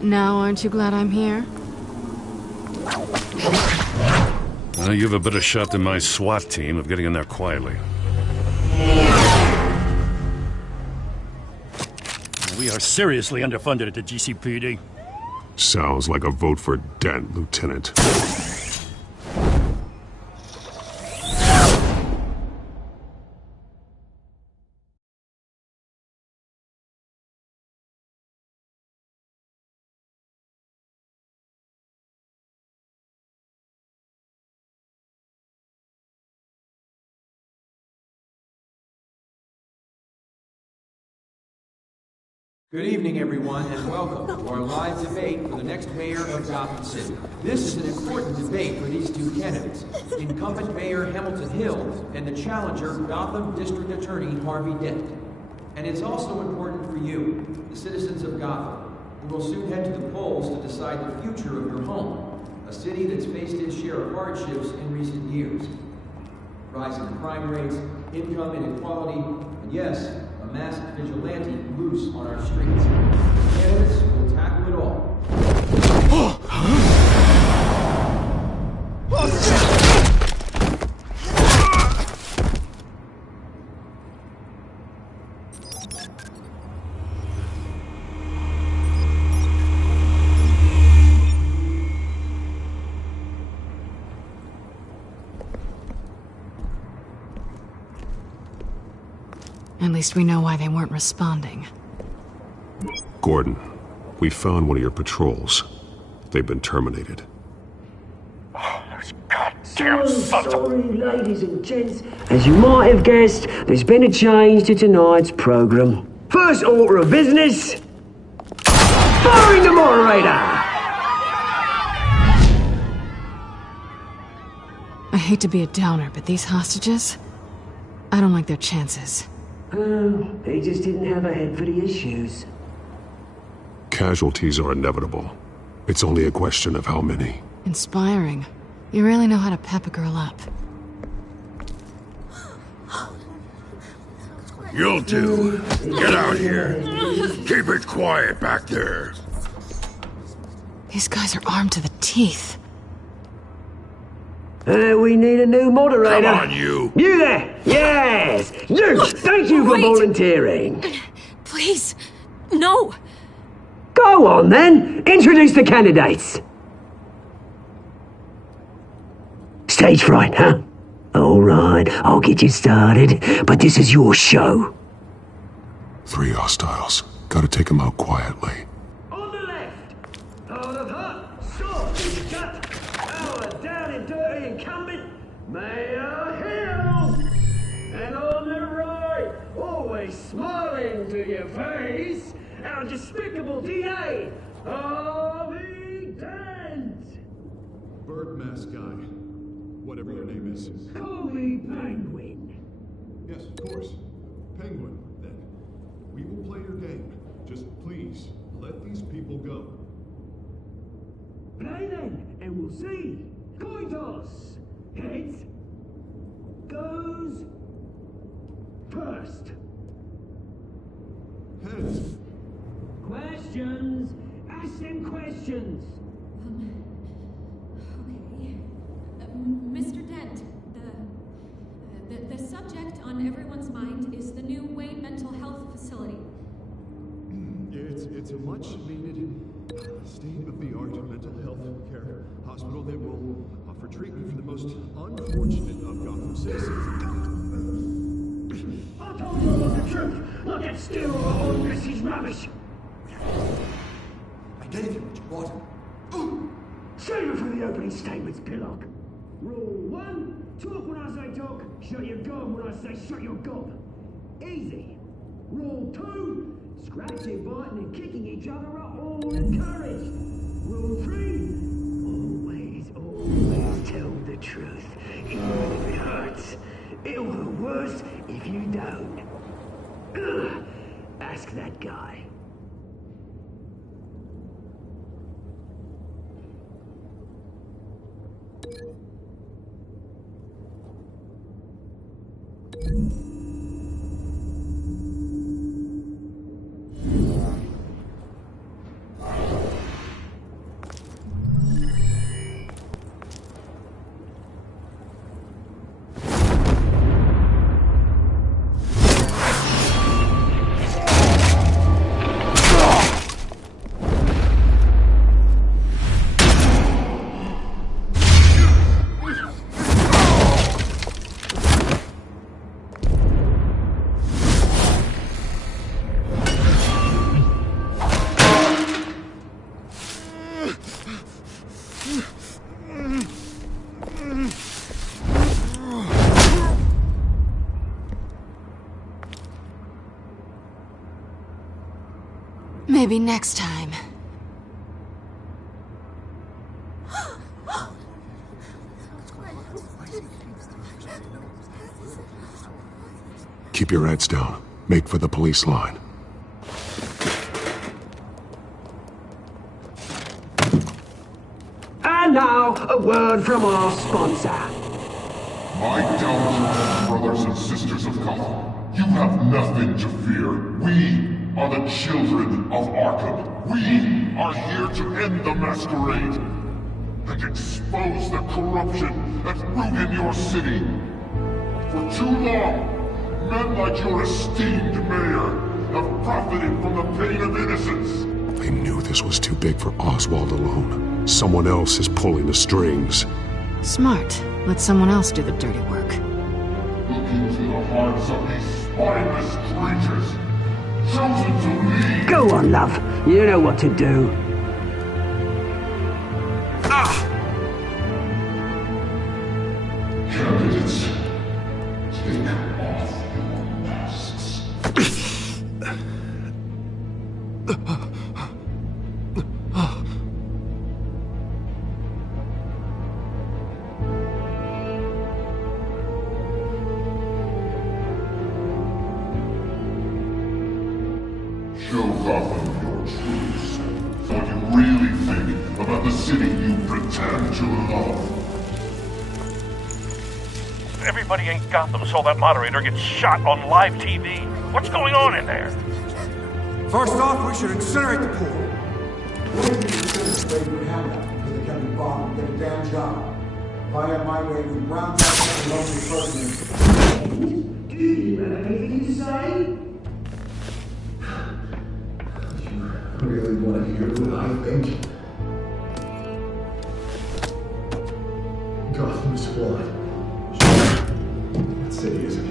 Now, aren't you glad I'm here? Well, you have a better shot than my SWAT team of getting in there quietly. We are seriously underfunded at the GCPD. Sounds like a vote for Dent, Lieutenant. Good evening, everyone, and welcome to our live debate for the next mayor of Gotham City. This is an important debate for these two candidates, incumbent Mayor Hamilton Hill and the challenger, Gotham District Attorney Harvey Dent. And it's also important for you, the citizens of Gotham, who will soon head to the polls to decide the future of your home, a city that's faced its share of hardships in recent years. Rising crime rates, income inequality, and yes, a masked vigilante loose on our streets. Candidates will tackle it all. At least we know why they weren't responding. Gordon, we found one of your patrols. They've been terminated. So sorry, ladies and gents. As you might have guessed, there's been a change to tonight's program. First order of business, firing the moderator! I hate to be a downer, but these hostages, I don't like their chances. Oh, they just didn't have a head for the issues. Casualties are inevitable. It's only a question of how many. Inspiring. You really know how to pep a girl up. You'll do. Get out here. Keep it quiet back there. These guys are armed to the teeth. We need a new moderator. Come on, you. You there! Yes! You! Thank you for volunteering. Please, no! Go on, then. Introduce the candidates. Stage fright, huh? All right, I'll get you started, but this is your show. 3 hostiles. Gotta take them out quietly. On the left, hard of hut, soft and gut, our down and dirty incumbent, Mayor Hill. And on the right, always smiling to your face, our despicable DA, Harvey Dent! Bird mask guy. Whatever your name is. Call me Penguin. Yes, of course. Penguin, then. We will play your game. Just please, let these people go. Play then, and we'll see. Coin toss. Heads goes first. Heads. Questions. Ask them questions. Okay. Mr. Dent, the subject on everyone's mind is the new Wayne Mental Health Facility. It's a much-needed, state-of-the-art mental health care hospital that will offer treatment for the most unfortunate of Gotham citizens. I told you all the truth. Look at still all this is rubbish. I gave you what you wanted. Save it for the opening statements, Pillock. Rule 1, talk when I say talk, shut your gob when I say shut your gob. Easy. Rule 2, scratching, biting and kicking each other are all encouraged. Rule 3, always tell the truth, even if it hurts. It'll hurt worse if you don't. Ugh. Ask that guy. Maybe next time. Keep your heads down. Make for the police line. And now, a word from our sponsor. My downfall, brothers and sisters of Gotham, you have nothing to fear. We are the children of Arkham. We are here to end the masquerade and expose the corruption that's rooted your city. For too long, men like your esteemed mayor have profited from the pain of innocence. They knew this was too big for Oswald alone. Someone else is pulling the strings. Smart. Let someone else do the dirty work. Look into the hearts of these spineless creatures, chosen to lead. Go on, love. You know what to do. Candidates, take off your masks. Show Gotham your truths. What you really think about the city you pretend to love. Everybody in Gotham saw that moderator get shot on live TV. What's going on in there? First off, we should incinerate the pool. They can be bombed, get a damn job. If I had my way, we'd round up the lonely person. Do you have anything to say? You really want to hear what I think? Gotham is flawed. That city isn't.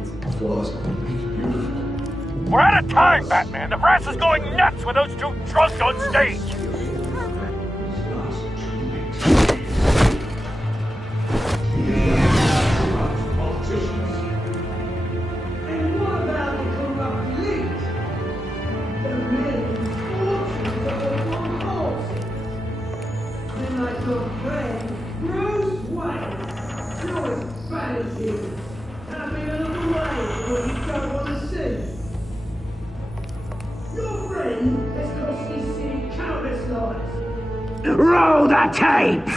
Its flaws make it beautiful. We're out of time, Batman. The press is going nuts with those two drunks on stage. And what about the corrupt elite? The the tape!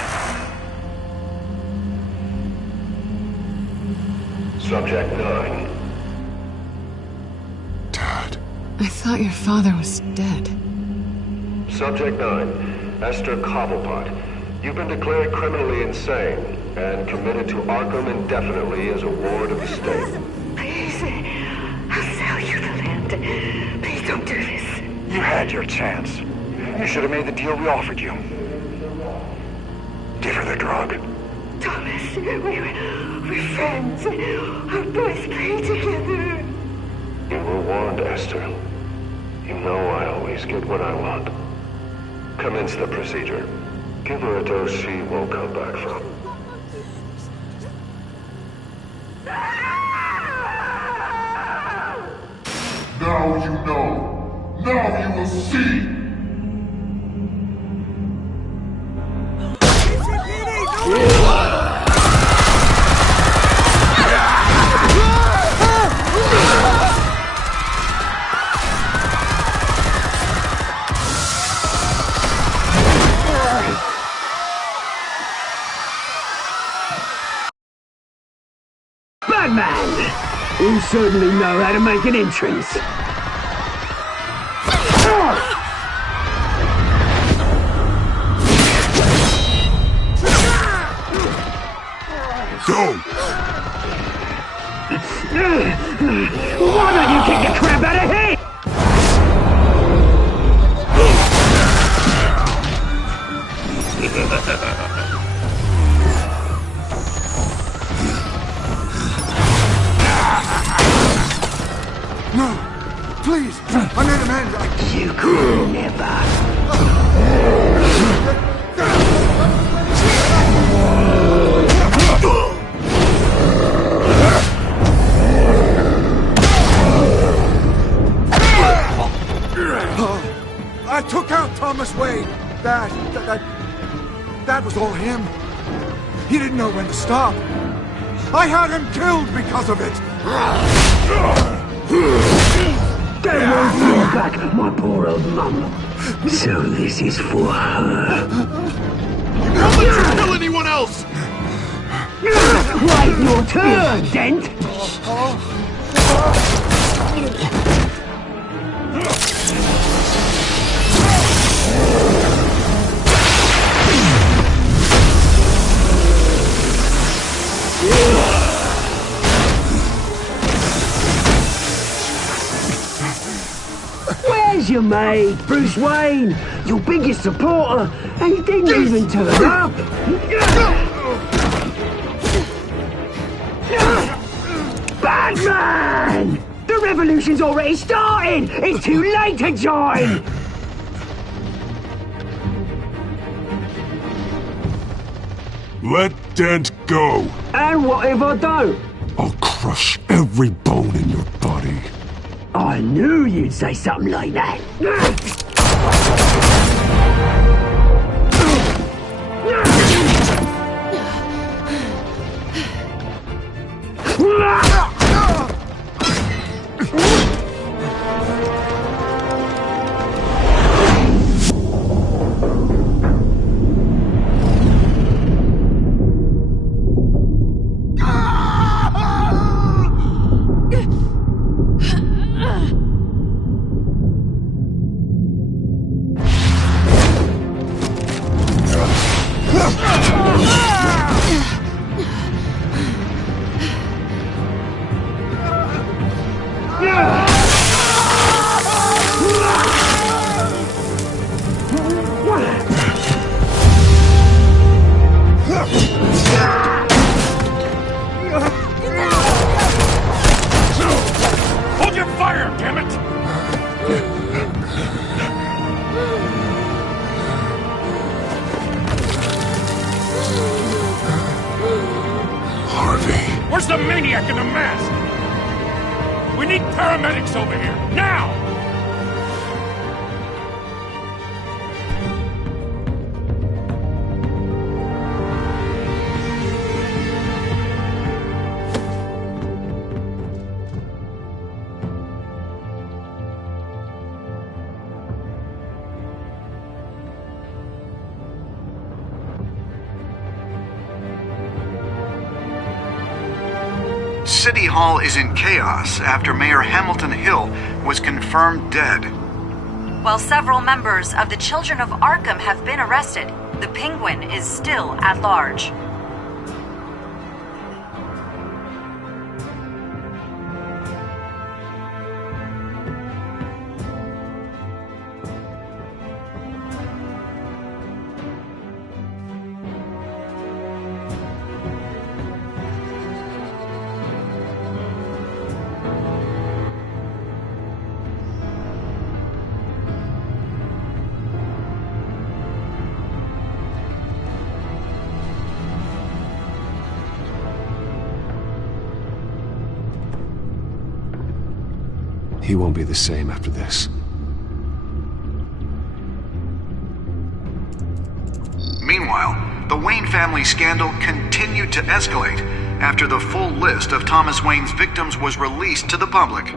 Subject 9. I thought your father was dead. Subject 9. Esther Cobblepot. You've been declared criminally insane and committed to Arkham indefinitely as a ward of the state. Please, I'll sell you the land. Please don't do this. You had your chance. You should have made the deal we offered you. Give her the drug. Thomas, we're friends. Our boys play together. You were warned, Esther. You know I always get what I want. Commence the procedure. Give her a dose she won't come back from. Now you know. Now you will see. Batman! You certainly know how to make an entrance. Go! Why don't you kick the crap out of here? No! Please! I made amends! You could never. I took out Thomas Wayne. That was all him. He didn't know when to stop. I had him killed because of it. They won't bring back my poor old mum. So this is for her. Don't let you kill anyone else! Wait your turn, Dent! Where's your mate, Bruce Wayne? Your biggest supporter, and he didn't even turn up! Batman! The revolution's already started! It's too late to join! Let Dent go. And what if I don't? I'll crush every bone in your body. I knew you'd say something like that. Hold your fire, damn it! Harvey. Where's the maniac in the mask? We need paramedics over here, now! City Hall is in chaos after Mayor Hamilton Hill was confirmed dead. While several members of the Children of Arkham have been arrested, the Penguin is still at large. He won't be the same after this. Meanwhile, the Wayne family scandal continued to escalate after the full list of Thomas Wayne's victims was released to the public.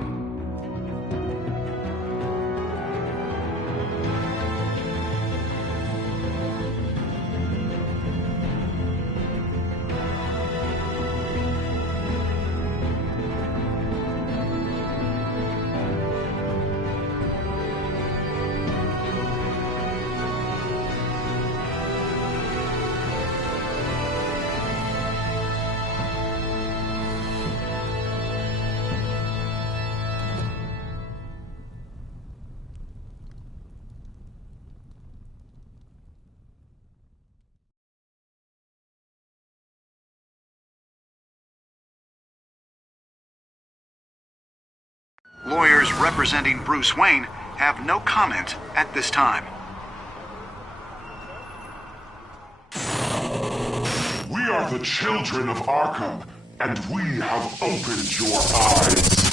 Lawyers representing Bruce Wayne have no comment at this time. We are the children of Arkham, and we have opened your eyes.